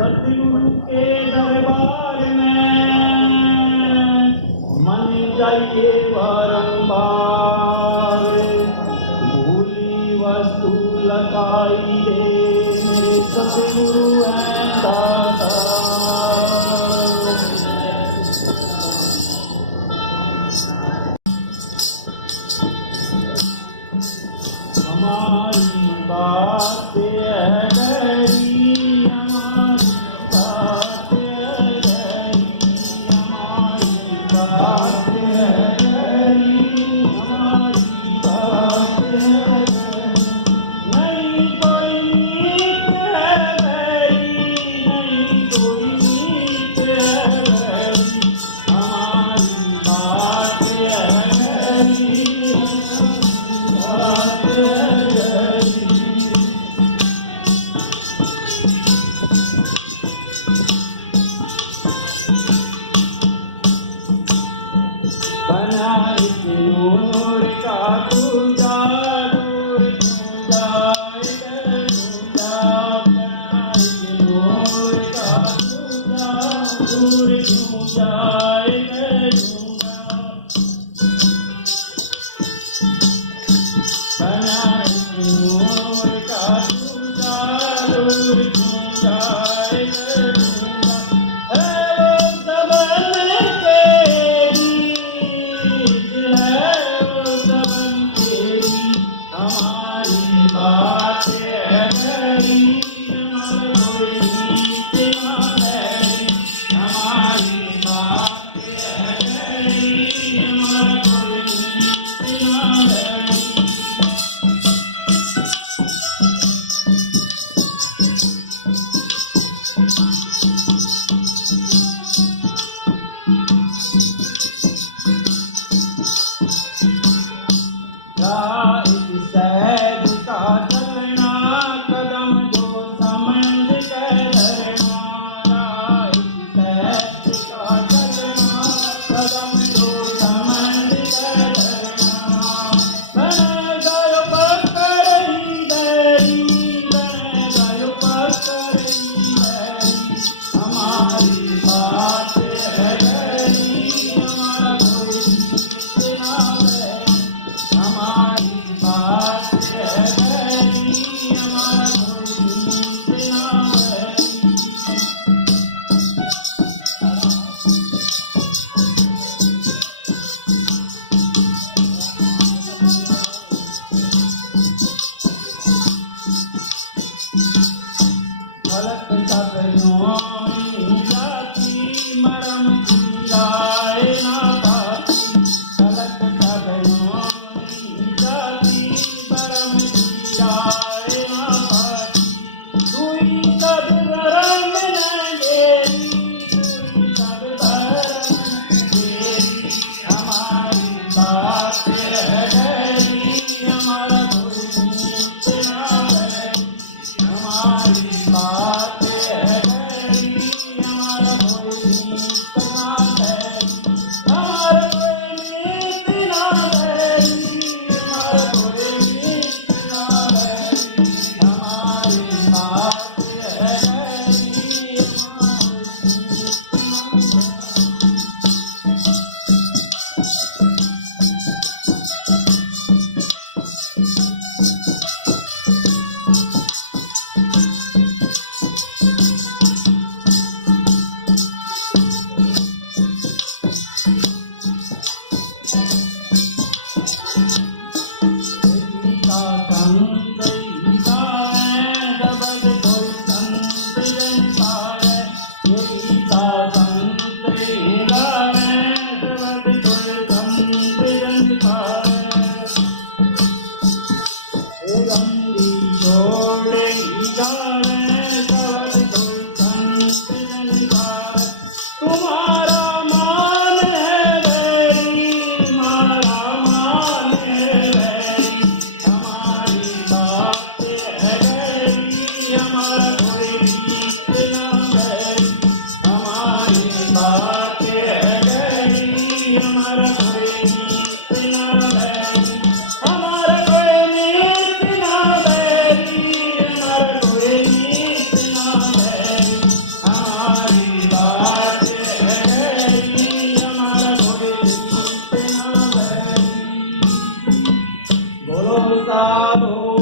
सतगुरु के दरबार में मन जाइए बारंबार, भूली वस्तु लगाई दे मेरे सतगुरु हैं दाता। हमारी बात है गहरी, हमारी बात है गहरी, हमारी बात है गहरी, हमारी बात है गहरी। नहीं कोई नीत है गहरी, नहीं कोई नीत है गहरी, हमारी बात है गहरी, बात है गहरी। बना एक नूर का दूजा, दूर क्यों जाएगा दूजा, बना एक नूर का दूजा, दूर क्यों जाएगा दूजा। बना एक नूर का दूजा, दूर क्यों जाएगा दूजा। है वो सबन तेरी, है वो सबन तेरी, हमारी बात है गहरी, हमारा कोई नीत ना गहरी, हमारी बात है गहरी, हमारा कोई नीत ना गहरी। एक सहज का चलना, कदम जो समझ कर धरना, एक सहज का चलना, कदम जो समझ कर धरना। बन गयो पकड़ ही बैरी, बन गयो पकड़ ही बैरी, हमारी बात है गहरी, हमारा कोई नीत ना गहरी, हमारी बात साधो